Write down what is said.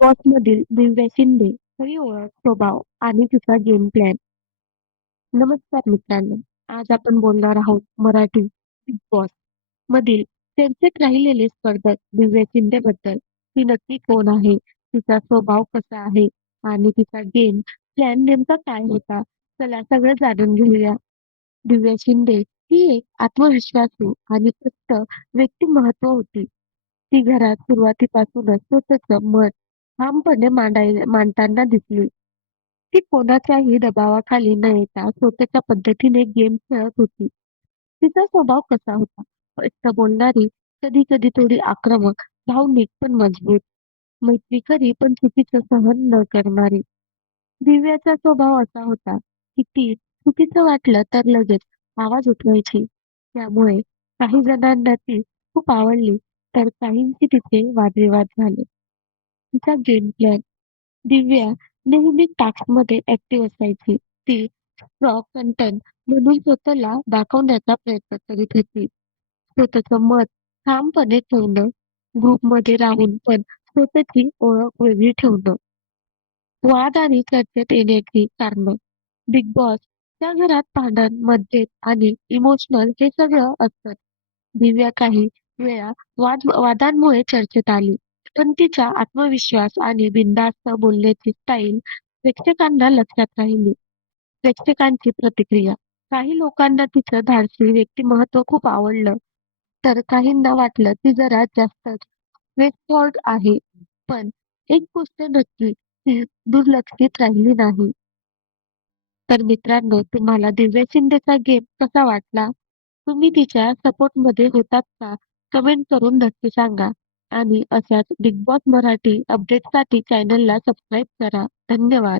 Boss मधील दिव्या शिंदे, खरी ओळख, स्वभाव आणि तिचा गेम प्लॅन. नमस्कार मित्रांनो. आज आपण बोलणार आहोत मराठी बिग बॉस मधील चर्चेत राहिलेले स्पर्धक दिव्या शिंदेबद्दल. ती नक्की कोण आहे? तिचा स्वभाव कसा आहे? आणि तिचा गेम प्लॅन नेमका काय होता? चला सगळं जाणून घेऊया. दिव्या शिंदे ही एक आत्मविश्वासू आणि स्पष्ट व्यक्तिमत्व होती. ती घरात सुरुवातीपासूनच स्वतःचं मत ठामपणे मांडताना दिसली. ती कोणाच्याही दबावाखाली न येता स्वतःच्या पद्धतीने गेम खेळत होती. तिचा स्वभाव कसा होता? स्पष्ट बोलणारी, कधी-कधी थोडी आक्रमक, भावनिक पण मजबूत, मैत्री खरी पण चुकीचं सहन न करणारी. दिव्याचा स्वभाव असा होता, की ती चुकीचं वाटलं तर लगेच आवाज उठवायची. त्यामुळे काही जणांना ती खूप आवडली, तर काहींशी तिचे वादविवाद झाले. तिचा गेम प्लॅन दिव्या नेहमी टास्कमध्ये ऍक्टिव्ह असायची. ती स्ट्रॉ कंटेंट म्हणून स्वतःला दाखवण्याचा प्रयत्न करीत होती. स्वतःचं मत ठामपणे ठेवणं, ग्रुपमध्ये राहून पण स्वतःची ओळख वेगळी ठेवणं. वाद आणि चर्चेत येण्याची कारणं. बिग बॉस त्या घरात भांडण, मतभेद आणि इमोशनल हे सगळं असतं. दिव्या काही वेळा वादांमुळे चर्चेत आली, पण तिचा आत्मविश्वास आणि बिनधास्त बोलण्याची स्टाईल प्रेक्षकांना लक्षात राहिली. प्रेक्षकांची प्रतिक्रिया. काही लोकांना तिचं धाडसी व्यक्तिमत्व खूप आवडलं, तर काहींना वाटलं ती जरा जास्तच स्ट्रेटफॉरवर्ड आहे. पण एक गोष्ट नक्की, ती दुर्लक्षित राहिली नाही. तर मित्रांनो, तुम्हाला दिव्या शिंदेचा गेम कसा वाटला? तुम्ही तिच्या सपोर्टमध्ये होतात का? कमेंट करून नक्की सांगा. आणि अशाच बिग बॉस मराठी अपडेट्ससाठी चॅनलला सबस्क्राईब करा. धन्यवाद.